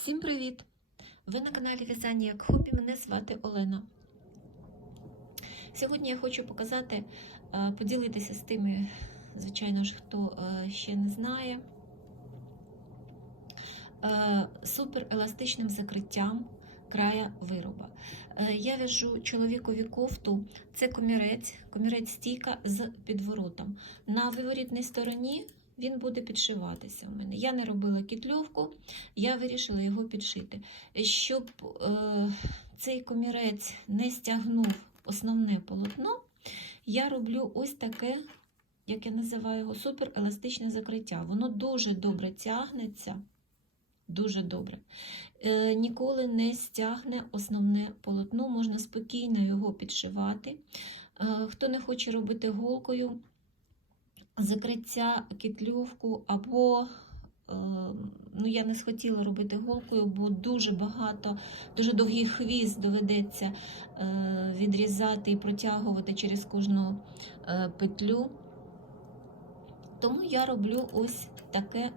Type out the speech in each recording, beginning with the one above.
Всім привіт! Ви на каналі В'язання як хобі. Мене звати Олена. Сьогодні я хочу показати, е, поділитися з тими, звичайно ж, хто е, ще не знає, е, супер еластичним закриттям края вироба. Я в'яжу чоловікові кофту, це комірець, комірець стійка з підворотом. На виворітній стороні він буде підшиватися у мене. Я не робила кітльовку, я вирішила його підшити. Щоб е, цей комірець не стягнув основне полотно, я роблю ось таке, як я називаю його, супереластичне закриття. Воно дуже добре тягнеться. Дуже добре. Е, ніколи не стягне основне полотно, можна спокійно його підшивати. Е, хто не хоче робити голкою, закриття кітльовку або е, ну, я не схотіла робити голкою, бо дуже багато, дуже довгий хвіст доведеться е, відрізати і протягувати через кожну е, петлю. Тому я роблю ось таке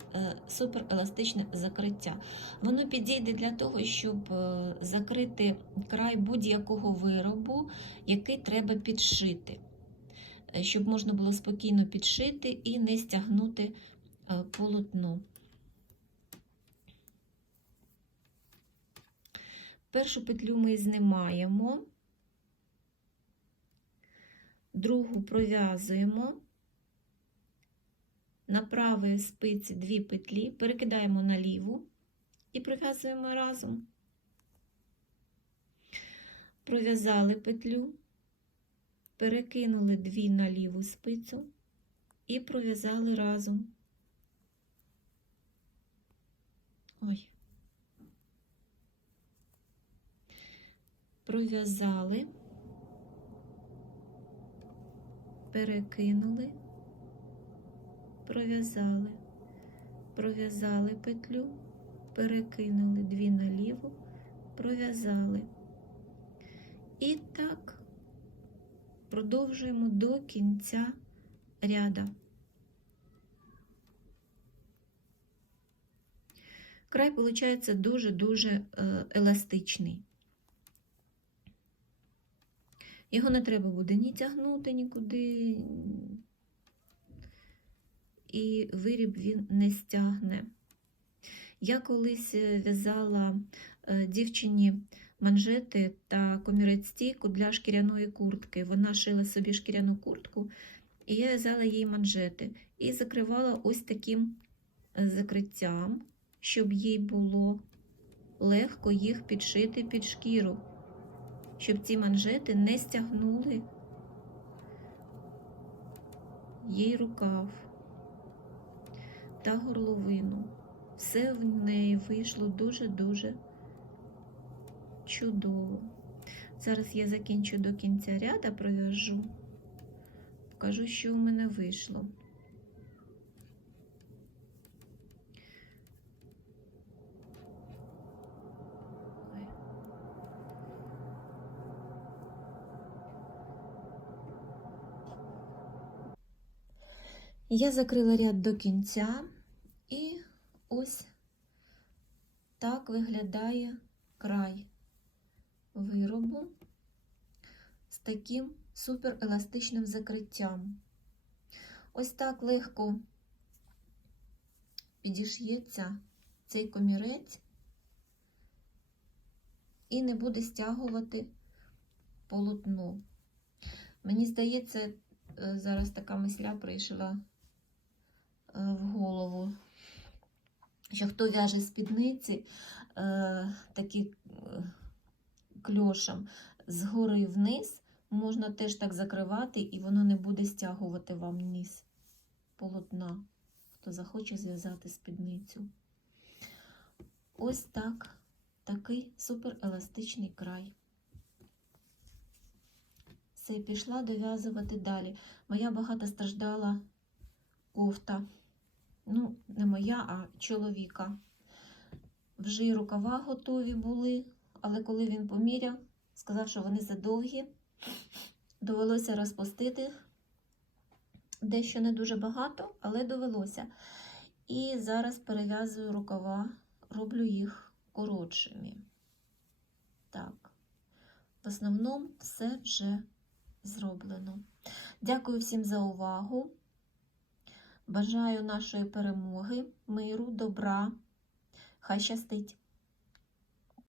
супереластичне закриття. Воно підійде для того, щоб закрити край будь-якого виробу, який треба підшити щоб можна було спокійно підшити і не стягнути е, полотно. Першу петлю ми знімаємо, другу пров'язуємо, на правій спиці дві петлі, перекидаємо на ліву і пров'язуємо разом. Пров'язали петлю перекинули дві на ліву спицю і пров'язали разом. Ой. Пров'язали, перекинули, пров'язали, пров'язали петлю, перекинули дві на ліву, пров'язали. І так продовжуємо до кінця ряда. Край, виходить, дуже-дуже еластичний. Його не треба буде ні тягнути нікуди, і виріб він не стягне. Я колись в'язала дівчині манжети та комірець стійку для шкіряної куртки. Вона шила собі шкіряну куртку, і я в'язала їй манжети і закривала ось таким закриттям, щоб їй було легко їх підшити під шкіру, щоб ці манжети не стягнули їй рукав та горловину. Все в неї вийшло дуже-дуже чудово. Зараз я закінчу до кінця ряда, пров'яжу, покажу, що у мене вийшло. Я закрила ряд до кінця, і ось так виглядає край виробу з таким супереластичним закриттям. Ось так легко підіш'ється цей комірець і не буде стягувати полотно. Мені здається, зараз така мисля прийшла в голову, що хто в'яже спідниці, такі кльошем згори вниз, можна теж так закривати, і воно не буде стягувати вам низ полотна, хто захоче зв'язати спідницю. Ось так, такий супереластичний край. Все, пішла дов'язувати далі. Моя багатостраждала кофта. Ну, не моя, а чоловіка. Вже й рукава готові були але коли він поміряв, сказав, що вони задовгі, довелося розпустити дещо не дуже багато, але довелося. І зараз перев'язую рукава, роблю їх коротшими. Так, в основному все вже зроблено. Дякую всім за увагу. Бажаю нашої перемоги, миру, добра. Хай щастить!